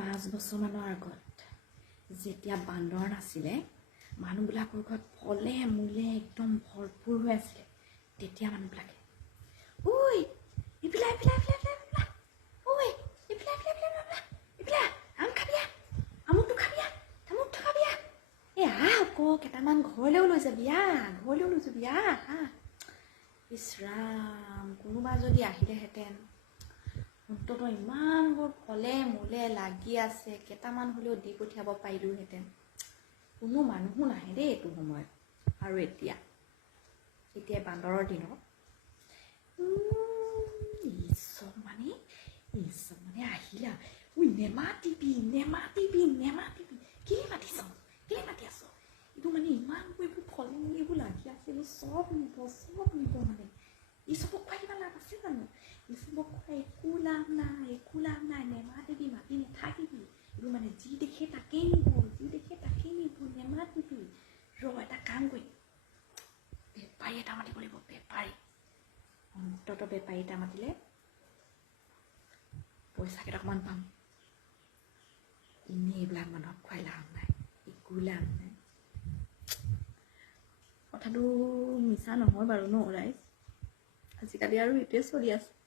5 বছৰমানৰ আগত যেতিয়া বান্দৰ নাছিলে মানুহবিলাকৰ ঘৰত ফলে মূলে একদম ভৰপূৰ হৈ আছিলে তেতিয়া মানুহবিলাকে ঐ ইপিলা ইপিলা ইপিলা ইপিলা ঐ ইপিলা ইপিলা ইপিলা ইপিলা আম খাবিয়া আমুকটো খাবিয়া তামুকটো খাবিয়া আহ আকৌ কেইটামান ঘৰলৈও লৈ যাবি আহ ইছৰাম কোনোবা যদি আহিলেহেঁতেন অন্তত ইমানবোৰ ফলে মূলে লাগি আছে কেইটামান হ'লেও দি পঠিয়াব পাৰিলোহেঁতেন কোনো মানুহো নাহে দেই এইটো সময়ত আৰু এতিয়া বান্দৰৰ দিনত চব মানে আহিলা ঐ নেমাতিবি কেলে মাতি আছ এইটো মানে ইমানবোৰ এইবোৰ ফলে মূলে এইবোৰ লাগি আছে এইবোৰ চব নিব মানে এই চবক খুৱাই কিবা লাভ আছে জানো এই চবক খুৱাই একো লাভ নাই নেমাতিবি মাতি নাথাকিবি এইবোৰ মানে যি দেখে তাকেই নিব নেমাতিবি এটা কাম কৰি বেপাৰী এটা মাতিব লাগিব অন্ততঃ বেপাৰী এটা মাতিলে পইচা কেইটকামান পাম এনেই এইবিলাক মানুহক খুৱাই লাভ নাই একো লাভ নাই কথাটো মিছা নহয় বাৰু ন ৰাইজ আজিকালি আৰু এইটোৱে চলি আছে